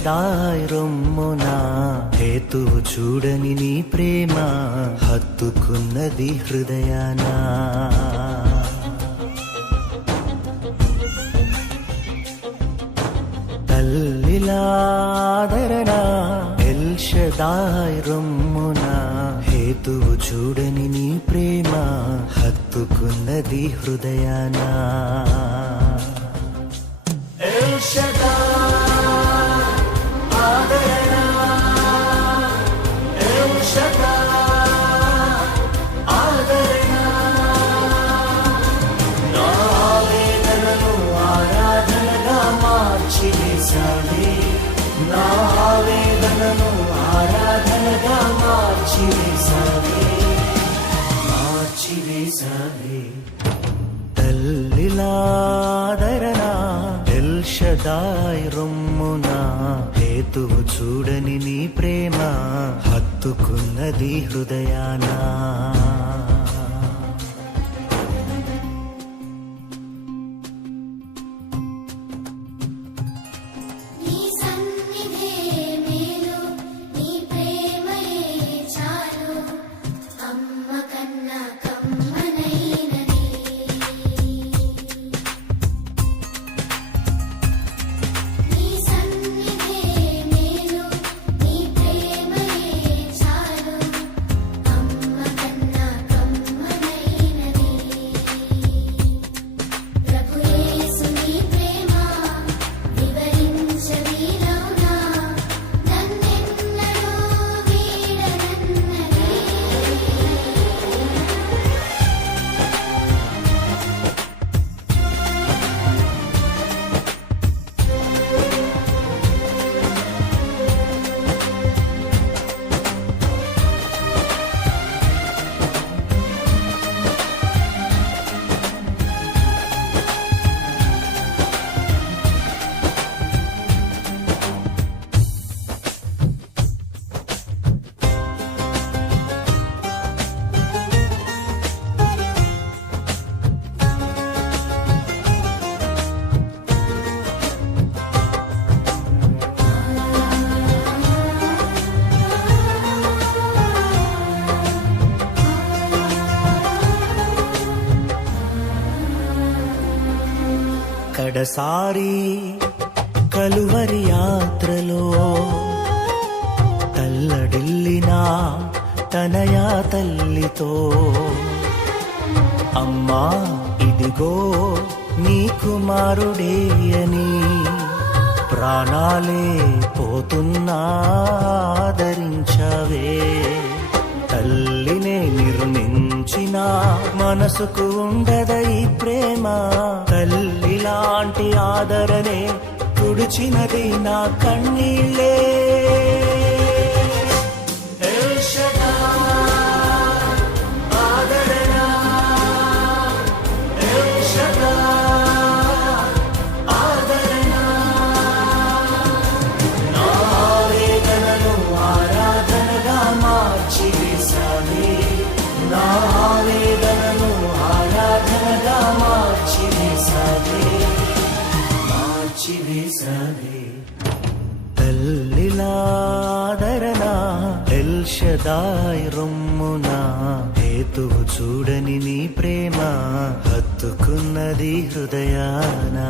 షదాయ్ రొమ్మున. హేతువు చూడని నీ ప్రేమ హత్తుకున్నది హృదయానా. తల్లిలాదరణ ఎల్షదాయ్ రొమ్మున. హేతువు చూడని నీ ప్రేమ హత్తుకున్నది హృదయానా. మార్చి నా ఆవేదనను ఆరాధనగా మార్చి వేశావే మార్చి వేశావే తల్లిలాదరణ ఎల్షదాయ్ రొమ్మున. హేతువు చూడని నీ ప్రేమ హత్తుకున్నది హృదయానా. కడసారి కలువరి యాత్రలో తల్లడిల్లిన తనయా తల్లితో అమ్మా ఇదిగో నీ కుమారుడే అని ప్రాణాలే పోతున్నా ఆదరించవే. తల్లినే నిర్మించిన మనసుకు ఉండదై ప్రేమ లాంటి ఆదరణే తుడిచినది నా కన్నీళ్ళే ఎల్షదాయ్ రొమ్మున? హేతువు చూడని నీ ప్రేమ హత్తుకున్నది హృదయానా?